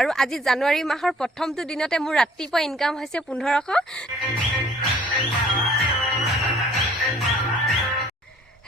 আৰু আজি জানুৱাৰী মাহৰ প্ৰথমটো দিনতে মোৰ ৰাতিপুৱা ইনকাম হৈছে 1500।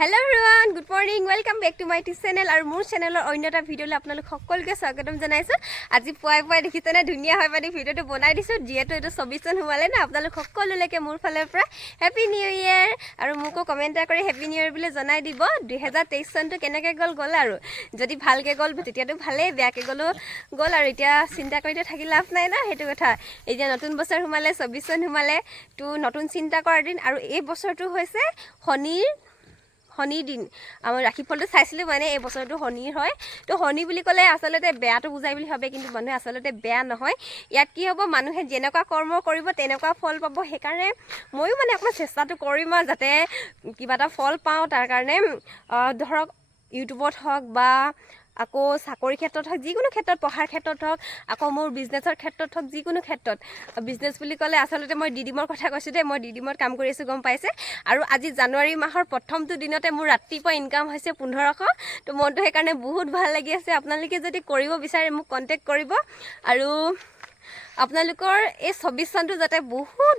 Hello' everyone, good morning, welcome back to my channel. আৰু মোৰ চেনেলৰ অন্য এটা ভিডিঅ'লৈ আপোনালোক সকলোকে স্বাগতম জনাইছোঁ। আজি পুৱাই দেখিছেনে ধুনীয়া হয় মানে ভিডিঅ'টো বনাই দিছোঁ, যিহেতু এইটো 24 চন সোমালে না। আপোনালোক সকলোলৈকে মোৰ ফালৰ পৰা হেপী নিউ ইয়েৰ। আৰু মোকো কমেণ্ট কৰি হেপী নিউ ইয়েৰ বুলি জনাই দিব 2023 চনটো কেনেকৈ গ'ল আৰু যদি ভালকৈ গ'ল তেতিয়াতো ভালেই, বেয়াকৈ গ'ল আৰু এতিয়া চিন্তা কৰিতে থাকি লাভ নাই না, সেইটো কথা। এতিয়া নতুন বছৰ সোমালে, 24 চন সোমালে, তো নতুন চিন্তা কৰাৰ দিন। আৰু এই বছৰটো হৈছে শনিৰ দিন। আমাৰ ৰাশিফলটো চাইছিলোঁ মানে এই বছৰটো শনিৰ হয়। তো শনি বুলি ক'লে আচলতে বেয়াটো বুজাই বুলি ভাবে, কিন্তু মানুহে আচলতে বেয়া নহয়। ইয়াত কি হ'ব, মানুহে যেনেকুৱা কৰ্ম কৰিব তেনেকুৱা ফল পাব। সেইকাৰণে ময়ো মানে অকণমান চেষ্টাটো কৰিম আৰু যাতে কিবা এটা ফল পাওঁ। তাৰ কাৰণে ধৰক ইউটিউবত হওক বা আকৌ চাকৰি ক্ষেত্ৰত হওক, যিকোনো ক্ষেত্ৰত, পঢ়াৰ ক্ষেত্ৰত হওক, আকৌ মোৰ বিজনেছৰ ক্ষেত্ৰত হওক, যিকোনো ক্ষেত্ৰত। বিজনেছ বুলি ক'লে আচলতে মই ডিডিমৰ কথা কৈছোঁ দেই, মই ডিডিমত কাম কৰি আছোঁ, গম পাইছে। আৰু আজি জানুৱাৰী মাহৰ প্ৰথমটো দিনতে মোৰ ৰাতিপুৱা ইনকাম হৈছে 1500। তো মনটো সেইকাৰণে বহুত ভাল লাগি আছে। আপোনালোকে যদি কৰিব বিচাৰে মোক কণ্টেক্ট কৰিব। আৰু আপোনালোকৰ এই 24 চনটো যাতে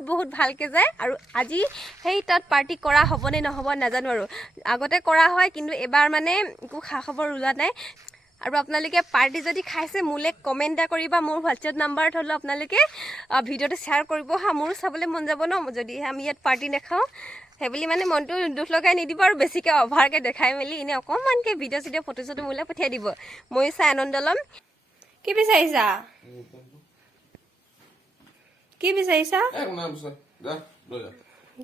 বহুত ভালকৈ যায়। আৰু আজি সেই তাত পাৰ্টি কৰা হ'বনে নহ'ব নাজানো, আৰু আগতে কৰা হয়, কিন্তু এবাৰ মানে একো খা খবৰ ওলোৱা নাই। আৰু আপোনালোকে পাৰ্টি যদি খাইছে মোলৈ কমেণ্ট এটা কৰিব, মোৰ হোৱাটছএপ নাম্বাৰত হ'লেও আপোনালোকে ভিডিঅ'টো শ্বেয়াৰ কৰিব হা। মোৰো চাবলৈ মন যাব ন, যদিহে আমি ইয়াত পাৰ্টি নাখাওঁ। সেইবুলি মানে মনটো দুখ লগাই নিদিব আৰু বেছিকৈ অভাৰকৈ দেখাই মেলি এনেই অকণমানকৈ ভিডিঅ' ফটো চটো মোলৈ পঠিয়াই দিব, ময়ো চাই আনন্দ ল'ম। কি বিচাৰিছা? কি বিচাৰিছা?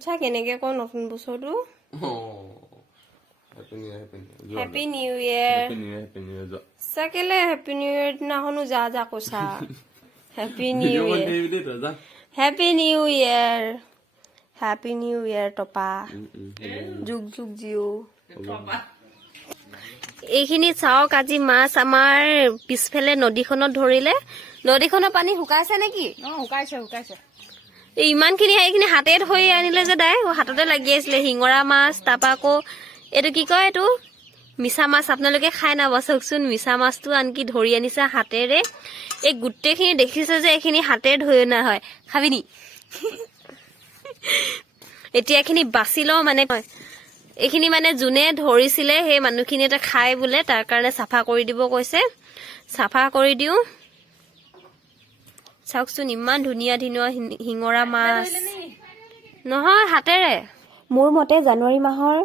চা কেনেকৈ কওঁ নতুন বছৰটো। Happy new year. চাকেলে হেপী নিউ ইয়েৰ দিনাখনো যা কৈছা। Happy new year, happy new year, happy new year টপা, যুগ যুগ জিও। এইখিনি চাওক, আজি মাছ আমাৰ পিছফালে নদীখনত ধৰিলে। নদীখনৰ পানী শুকাইছে নেকি? শুকাইছে। ইমানখিনি এইখিনি হাতে ধৰি আনিলে যে দাই, হাততে লাগি আছিলে শিঙৰা মাছ। তাৰপৰা আকৌ এইটো কি কয়, এইটো মিছা মাছ। আপোনালোকে খাই নাব চাওকচোন, মিছা মাছটো আনকি ধৰি আনিছে হাতেৰে। এই গোটেইখিনি দেখিছে যে এইখিনি হাতেৰে ধৰি অনা হয়। খাবি নি? এতিয়া এইখিনি বাচি লওঁ মানে। এইখিনি মানে যোনে ধৰিছিলে সেই মানুহখিনি এটা খাই বোলে, তাৰ কাৰণে চাফা কৰি দিব কৈছে। চাফা কৰি দিওঁ। চাওকচোন ইমান ধুনীয়া শিঙৰা মাছ, নহয় হাতেৰে। মোৰ মতে জানুৱাৰী মাহৰ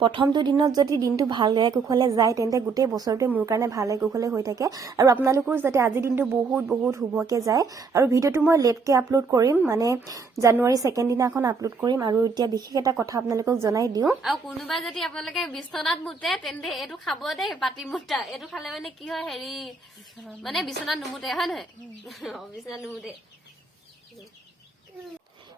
প্ৰথমটো দিনত যদি দিনটো ভালে কুশলে যায়, তেন্তে গোটেই বছৰটোৱে মোৰ কাৰণে ভালে কুশলে হৈ থাকে। আৰু আপোনালোকৰ যাতে আজিৰ দিনটো বহুত শুভকৈ যায়। আৰু ভিডিঅ'টো মই লেটকৈ আপলোড কৰিম, মানে জানুৱাৰী 2nd দিনাখন আপলোড কৰিম। আৰু এতিয়া বিশেষ এটা কথা আপোনালোকক জনাই দিওঁ, আৰু কোনোবাই যদি আপোনালোকে বিচনাত মুতে তেন্তে এইটো খাব দেই, পাতি মুটা। এইটো খালে মানে কি হয়, হেৰি মানে বিচনাত নুমুতে, হয় নহয়? বিচনাত নুমুতে।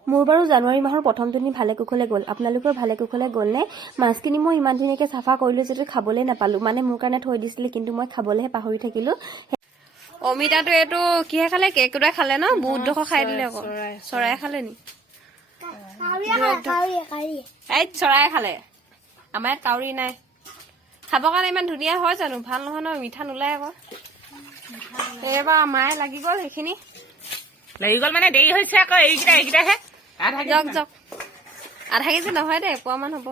মোৰ বাৰু জানুৱাৰী মাহৰ প্ৰথমটো দিন ভালে কুশলে গ'ল। আপোনালোকৰ ভালে কুশলে গ'লনে? মাছখিনি মই ইমান ধুনীয়াকৈ চাফা কৰিলোঁ যদিও খাবলৈ নাপালোঁ, মানে মোৰ কাৰণে থৈ দিছিলে, কিন্তু মই খাবলৈহে পাহৰি থাকিলোঁ। অমিতাটো এইটো কিহে খালে? কেকুৰাই খালে ন? বহুত ডোখৰ খাই দিলে আকৌ। চৰাই খালে নি? চৰাই খালে। আমাৰ ইয়াত কাউৰী নাই। খাবৰ কাৰণে ইমান ধুনীয়া হয় জানো? ভাল নহয় ন, মিঠা নোলায় আকৌ। এইবাৰ মায়ে লাগি গ'ল, সেইখিনি লাগি গ'ল মানে দেৰি হৈছে আকৌ। এইকেইটাহে যাওক। আধা কেজি নহয় দে, পোৱামান হ'ব।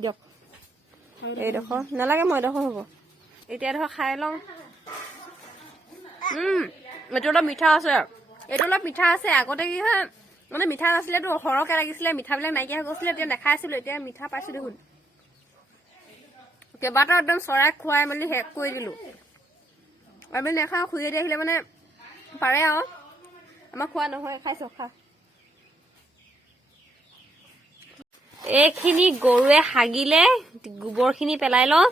দিয়ক এইডোখৰ নালাগে, মই এডোখৰ হ'ব। এতিয়া এডোখৰ খাই লওঁ। এইটো অলপ মিঠা আছে, এইটো অলপ মিঠা আছে। আগতে কি হয় মানে মিঠা নাছিলেতো, সৰহকৈ লাগিছিলে, মিঠাবিলাক নাইকিয়া হৈ গৈছিলে, এতিয়া দেখাই আছিলোঁ। এতিয়া মিঠা পাইছোঁ দেখোন। কেইবাটাও একদম চৰাই খুৱাই মেলি শেষ কৰি দিলোঁ। আমি নেখাওঁ, খুৰীয়ে দি আহিলে মানে পাৰে আৰু আমাৰ খোৱা নহয়। খাইছোঁ, খা। এইখিনি গৰুৱে হাগিলে, গোবৰখিনি পেলাই লওঁ।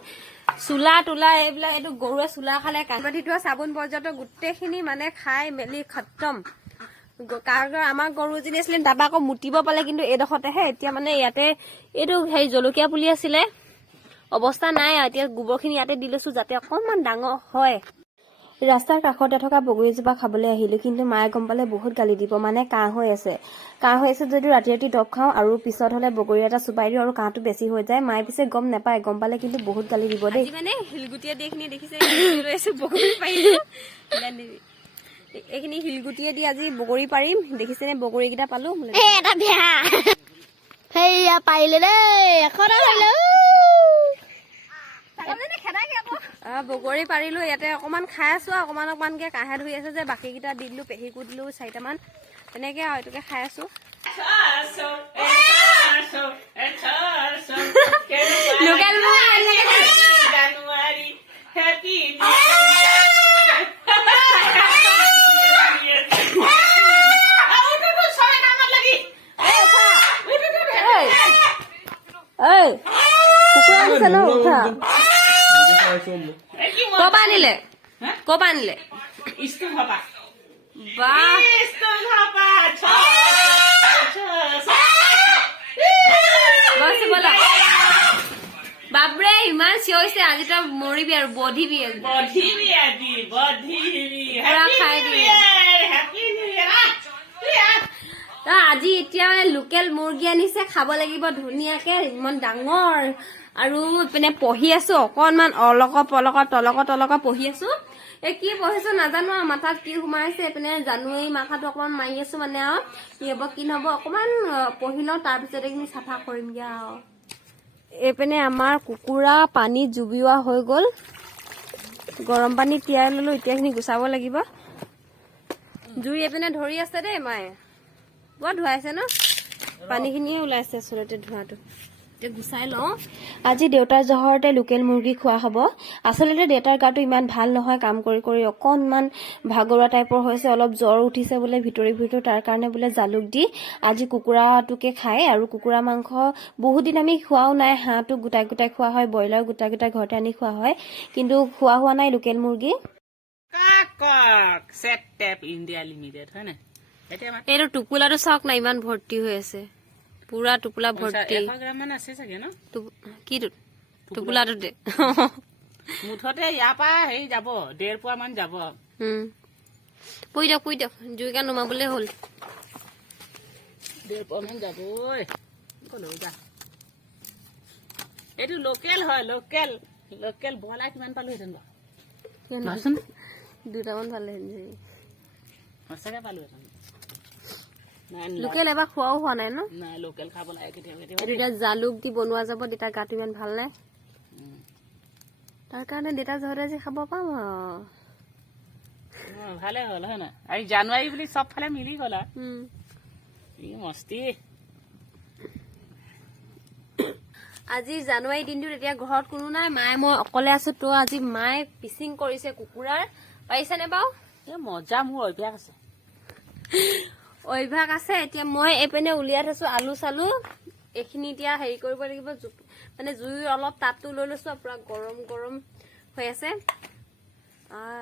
চোলা তোলা এইবিলাক, এইটো গৰুৱে চোলা খালে, কাঁহী থোৱা চাবোন পৰ্যন্ত গোটেইখিনি মানে খাই মেলি খতম। কাৰণ আমাৰ গৰুজনী আছিলে, তাৰপৰা আকৌ মুতিব পালে, কিন্তু এইডোখৰতেহে। এতিয়া মানে ইয়াতে এইটো হেৰি জলকীয়া পুলি আছিলে, অৱস্থা নাই আৰু। এতিয়া গোবৰখিনি ইয়াতে দি লৈছোঁ যাতে অকণমান ডাঙৰ হয়। ৰাস্তাৰ কাষতে থকা বগৰীজোপা খাবলৈ আহিলো, কিন্তু মায়ে গম পালে বহুত গালি দিব, মানে কাহ হৈ আছে যদিও ৰাতি ৰাতি দৰৱ খাওঁ আৰু পিছত হলে বগৰী এটা চুপাই দিওঁ আৰু কাহটো বেছি হৈ যায়। মায়ে পিছে গম নাপায়, গম পালে কিন্তু বহুত গালি দিব দেই। মানে শিলগুটিয়ে দেখনি দেখিছে বগৰী পাৰিছো, এইখিনি শিলগুটিয়ে দি আজি বগৰী পাৰিম। দেখিছেনে বগৰী কেইটা পালো, এটা বেয়া সেয়া পাৰিলে দেই, এখন বগৰী পাৰিলো। ইয়াতে অকমান খাই আছো, অকমানকে কাহে ধৰি আছে যে, বাকী কেইটা দি দিলো, পেহীকো দিলো 4টামান, তেনেকে আৰু এইটোকে খাই আছো। কুকুৰা আনিছে ন, উঠা। কপা আনিলে? বাপৰে ইমান চিঞৰিছে, আজি তই মৰিবি আৰু বধিবি খাই দিবি। আজি এতিয়া মানে লোকেল মুৰ্গী আনিছে, খাব লাগিব ধুনীয়াকে, ইমান ডাঙৰ। আৰু পিনে পঢ়ি আছো অকনমান, অলক তলক পঢ়ি আছো। কি পঢ়িছো নাজানো আৰু, মাথাত কি সোমাইছে। এইপিনে জানুৱাৰী মাথাটো অকমান মাৰি আছো, মানে আৰু কি হব কি নহব অকমান পঢ়ি লওঁ, তাৰপিছত এইখিনি চাফা কৰিমগে আৰু। এইপিনে আমাৰ কুকুৰা পানীত জুবিওৱা হৈ গল, গৰম পানী তিয়াই ললো, এতিয়া এইখিনি গুচাব লাগিব। জুই এইপিনে ধৰি আছে দেই মায়ে, বৰ ধুৱাইছে ন, পানী খিনিয়ে ওলাইছে আচলতে ধোৱাটো। গুচাই লওঁ। আজি দেউতাৰ জহৰতে লোকেল মুৰ্গী খোৱা হব। আচলতে দেউতাৰ গাটো ইমান ভাল নহয়, কাম কৰি কৰি অকনমান ভাগৰুৱা টাইপৰ হৈছে, অলপ জ্বৰ উঠিছে বোলে ভিতৰি, তাৰ কাৰণে বোলে জালুক দি আজি কুকুৰাটোকে খায়। আৰু কুকুৰা মাংস বহুত দিন আমি খোৱাও নাই, হাঁহটো গোটাই খোৱা হয়, ব্ৰইলাৰ গোটাই ঘৰতে আনি খোৱা হয়, কিন্তু খোৱা হোৱা নাই লোকেল মুৰ্গী। এইটো টোপোলাটো চাওক না, ইমান ভৰ্তি হৈ আছে, পুৰা টোপোলা ভৰ্তি। কি টোপোলাটোতে মুঠতে ইয়াৰ পৰা হেৰি যাব 1.5 পোৱা মান যাব। পুই দিয়ক জুইকা নুমাবলে হ'ল, 1.5 পোৱা মান যাব। এইটো লোকেল হয়, লোকেল ব্ৰইলাৰ কিমান পালোহেঁতেন বাৰু? 2টামান পালে সঁচাকে পালোহেঁতেন। লোকেল এবাৰ খোৱাও হোৱা নাই ন? নাই, লোকেল খাব লাগে কেতিয়াবা। এতিয়া জালুক দি বনোৱা যাব, দেউতাৰ গাটো ইমান ভাল নাই, তাৰ কাৰণে দেউতা জহতে আজি খাব পাম আৰু। ভালে হ'ল হয় না, আৰু জানুৱাৰী বুলি চব ফালে মিলি গল আৰু মস্তি। আজি জানুৱাৰী দিনটোত এতিয়া ঘৰত কোনো নাই, মায়ে মই অকলে আছো। তো আজি মায়ে পিচিং কৰিছে কুকুৰাৰ, পাৰিছেনে বাৰু? মজা, মোৰ অভ্যাস আছে। এতিয়া মই এইপিনে উলিয়াই থৈছো আলু চালু, এইখিনি এতিয়া হেৰি কৰিব লাগিব, মানে জুই অলপ তাপটো লৈ লৈছো, পুৰা গৰম হৈ আছে।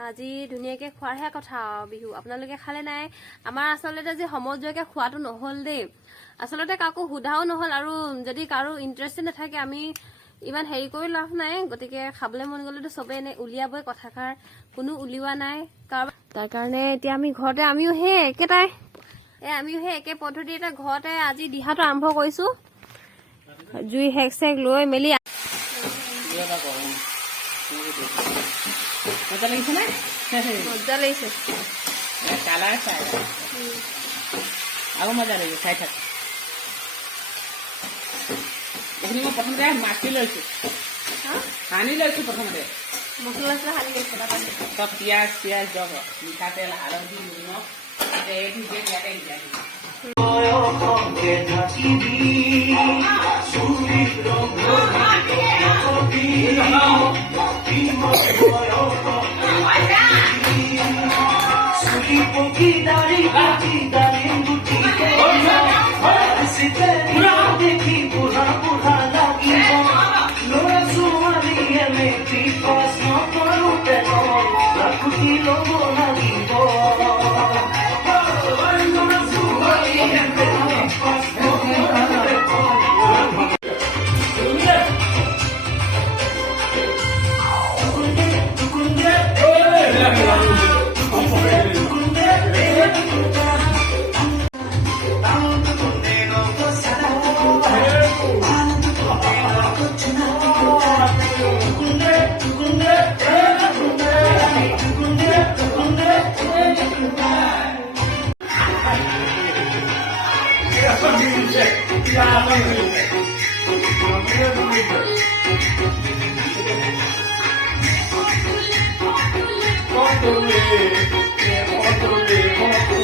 আজি ধুনীয়াকে খোৱাৰহে কথা বিহু, আপোনালোকে খালে নাই? আমাৰ আচলতে আজি সমজুৱাকে খোৱাটো নহল দেই, আচলতে কাকো সোধাও নহল, আৰু যদি কাৰো ইণ্টাৰেষ্ট নাথাকে আমি ইমান হেৰি কৰি লাভ নাই। গতিকে খাবলৈ মন গলেতো চবে এনে উলিয়াবই, কথাষাৰ কোনো উলিওৱা নাই কাৰোবাৰ। তাৰ কাৰণে এতিয়া আমি ঘৰতে, আমিও সেই একে পদ্ধতিতে ঘৰতে আজি দিহাটো আৰম্ভ কৰিছো। জুই হেক লৈ মেলি মজা লাগিছে, কালাৰ চাই আৰু মজা লাগিছে, চাই থাক। এইখিনি মই প্ৰথমতে মাখি লৈছো, সানি লৈছো প্ৰথমতে, মছলা সানি লৈছো, চব পিঁয়াজ দিব, মিঠাতেল, হালধি, নিমখ, দেখি বুঢ়া লাগিব, ল'ৰা ছোৱালীয়ে প্ৰশ্ন কৰোঁতে লাখুটি ল'ব লাগিব। Controle,